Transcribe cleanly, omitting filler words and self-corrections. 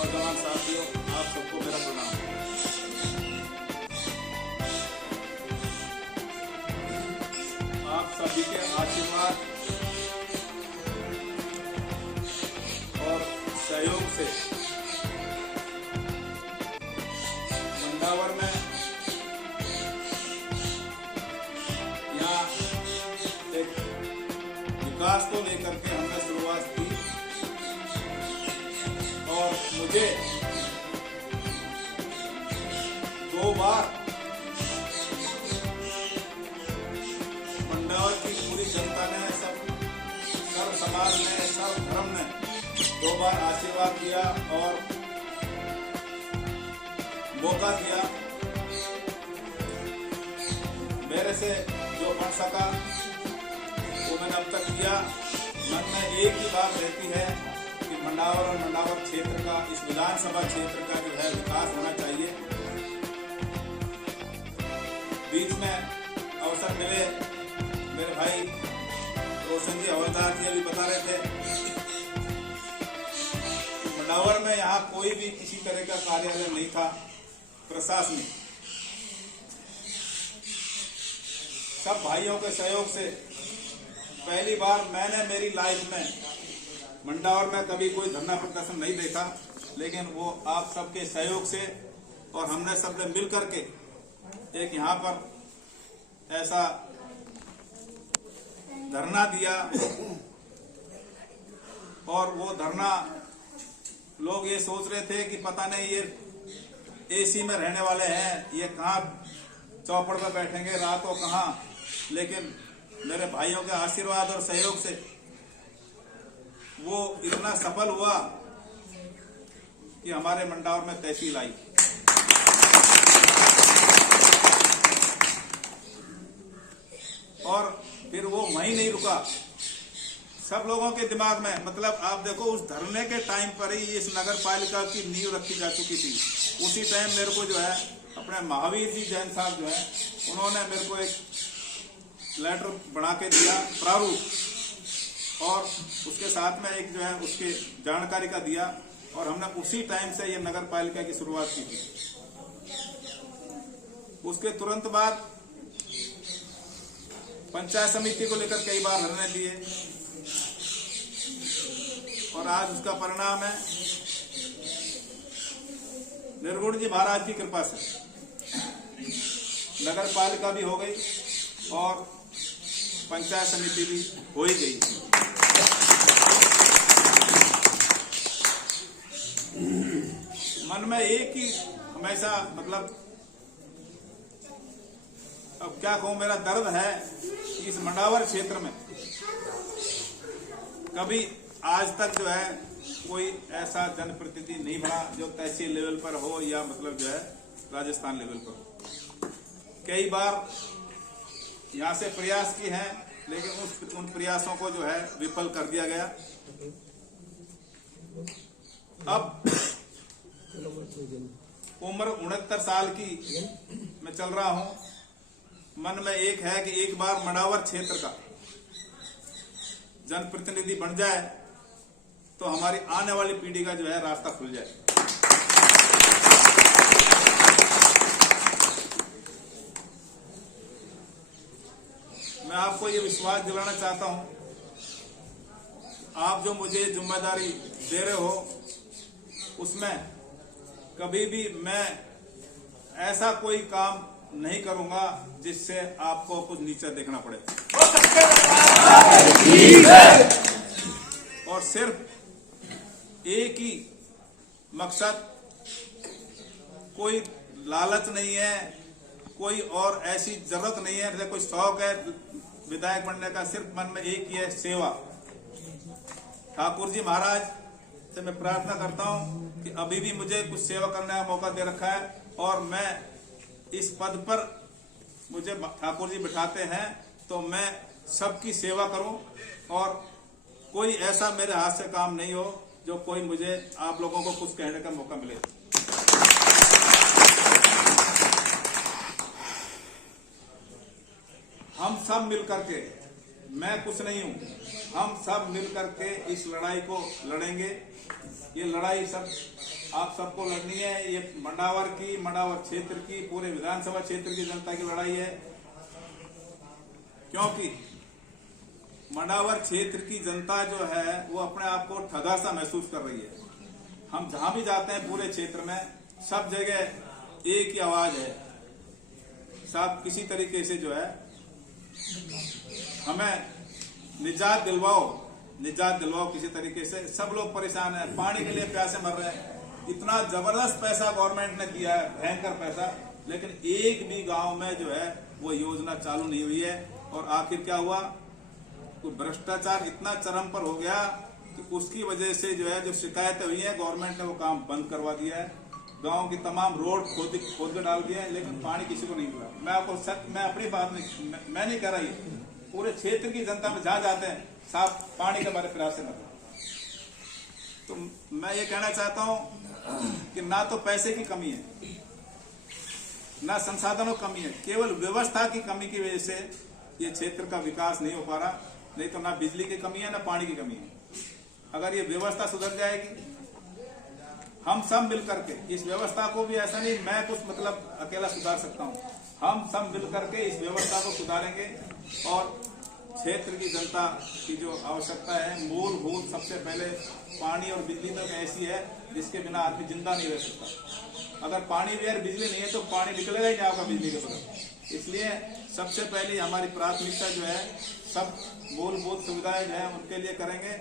नौजवान साथियों, आप सबको मेरा प्रणाम। आप सभी के आशीर्वाद और सहयोग से मंडावर में यहाँ एक विकास को लेकर के हमने शुरुआत की और मुझे 2 बार मंडावर की पूरी जनता ने, सर्व समाज ने, सर्व धर्म ने 2 बार आशीर्वाद दिया और मौका दिया। मेरे से जो बन सका वो मैंने अब तक किया। मन में एक ही बात रहती है कि मंडावर और मंडावर क्षेत्र का, इस विधानसभा क्षेत्र का जो है विकास होना चाहिए। बीच में अवसर मिले, मेरे भाई रोशन जी हवलदार जी अभी बता रहे थे, मंडावर में यहाँ कोई भी किसी तरह का कार्यालय नहीं था प्रशासनिक। सब भाइयों के सहयोग से पहली बार मैंने मेरी लाइफ में मंडावर में कभी कोई धरना प्रदर्शन नहीं देखा, लेकिन वो आप सबके सहयोग से और हमने सबने मिल करके एक यहाँ पर ऐसा धरना दिया। और वो धरना लोग ये सोच रहे थे कि पता नहीं ये एसी में रहने वाले हैं, ये कहाँ चौपड़ पर बैठेंगे रातों कहाँ, लेकिन मेरे भाइयों के आशीर्वाद और सहयोग से वो इतना सफल हुआ कि हमारे मंडावर में तहसील आई। और फिर वो वहीं नहीं रुका, सब लोगों के दिमाग में, मतलब आप देखो उस धरने के टाइम पर ही इस नगर पालिका की नींव रखी जा चुकी थी। उसी टाइम मेरे को जो है अपने महावीर जी जैन साहब जो है उन्होंने मेरे को एक लेटर बना के दिया प्रारूप, और उसके साथ में एक जो है उसकी जानकारी का दिया, और हमने उसी टाइम से ये नगर पालिका की शुरुआत की थी। उसके तुरंत बाद पंचायत समिति को लेकर कई बार धरने दिए, और आज उसका परिणाम है निर्गुण जी महाराज की कृपा से नगर पालिका भी हो गई और पंचायत समिति भी हो ही गई। मन में एक ही हमेशा, मतलब अब क्या कहूं, मेरा दर्द है कि इस मंडावर क्षेत्र में कभी आज तक जो है कोई ऐसा जनप्रतिनिधि नहीं बना जो तहसील लेवल पर हो या मतलब जो है राजस्थान लेवल पर हो। कई बार यहाँ से प्रयास किए हैं, लेकिन उन प्रयासों को जो है विफल कर दिया गया। अब उम्र 69 साल की मैं चल रहा हूं, मन में एक है कि एक बार मंडावर क्षेत्र का जनप्रतिनिधि बन जाए तो हमारी आने वाली पीढ़ी का जो है रास्ता खुल जाए। मैं आपको ये विश्वास दिलाना चाहता हूं, आप जो मुझे जिम्मेदारी दे रहे हो उसमें कभी भी मैं ऐसा कोई काम नहीं करूंगा जिससे आपको कुछ नीचे देखना पड़े। और सिर्फ एक ही मकसद, कोई लालच नहीं है, कोई और ऐसी जरूरत नहीं है, जैसे कोई शौक है विधायक बनने का, सिर्फ मन में एक ही है, सेवा। ठाकुर जी महाराज से मैं प्रार्थना करता हूं कि अभी भी मुझे कुछ सेवा करने का मौका दे रखा है, और मैं इस पद पर मुझे ठाकुर जी बिठाते हैं तो मैं सबकी सेवा करूं, और कोई ऐसा मेरे हाथ से काम नहीं हो जो कोई मुझे आप लोगों को कुछ कहने का मौका मिले। हम सब मिलकर के, मैं कुछ नहीं हूं, हम सब मिलकर के इस लड़ाई को लड़ेंगे। ये लड़ाई सब आप सबको लड़नी है। ये मंडावर क्षेत्र की, पूरे विधानसभा क्षेत्र की जनता की लड़ाई है, क्योंकि मंडावर क्षेत्र की जनता जो है वो अपने आप को ठगा सा महसूस कर रही है। हम जहां भी जाते हैं पूरे क्षेत्र में सब जगह एक ही आवाज है, साहब किसी तरीके से जो है हमें निजात दिलवाओ किसी तरीके से। सब लोग परेशान हैं, पानी के लिए प्यासे मर रहे हैं। इतना जबरदस्त पैसा गवर्नमेंट ने दिया है, भयंकर पैसा, लेकिन एक भी गांव में जो है वो योजना चालू नहीं हुई है। और आखिर क्या हुआ, तो भ्रष्टाचार इतना चरम पर हो गया कि उसकी वजह से जो है जो शिकायतें हुई हैं गवर्नमेंट ने वो काम बंद करवा दिया है। गांव की तमाम रोड खोद के डाल दिया है, लेकिन पानी किसी को नहीं मिला। मैं अपनी बात नहीं, मैं नहीं कह रही, पूरे क्षेत्र की जनता में जहां जाते हैं साफ पानी के बारे में प्रयास न। तो मैं ये कहना चाहता हूं कि ना तो पैसे की कमी है, ना संसाधनों की कमी है, केवल व्यवस्था की कमी की वजह से ये क्षेत्र का विकास नहीं हो पा रहा। नहीं तो ना बिजली की कमी है, ना पानी की कमी है। अगर ये व्यवस्था सुधर जाएगी, हम सब मिलकर के इस व्यवस्था को भी, ऐसा नहीं मैं कुछ मतलब अकेला सुधार सकता हूं, हम सब मिलकर के इस व्यवस्था को सुधारेंगे। और क्षेत्र की जनता की जो आवश्यकता है मूलभूत, सबसे पहले पानी और बिजली तो ऐसी है जिसके बिना आदमी जिंदा नहीं रह सकता। अगर पानी भी और बिजली नहीं है तो पानी निकलेगा ही नहीं आपका बिजली के बगैर। इसलिए सबसे पहले हमारी प्राथमिकता जो है सब मूलभूत सुविधाएं जो है उनके लिए करेंगे।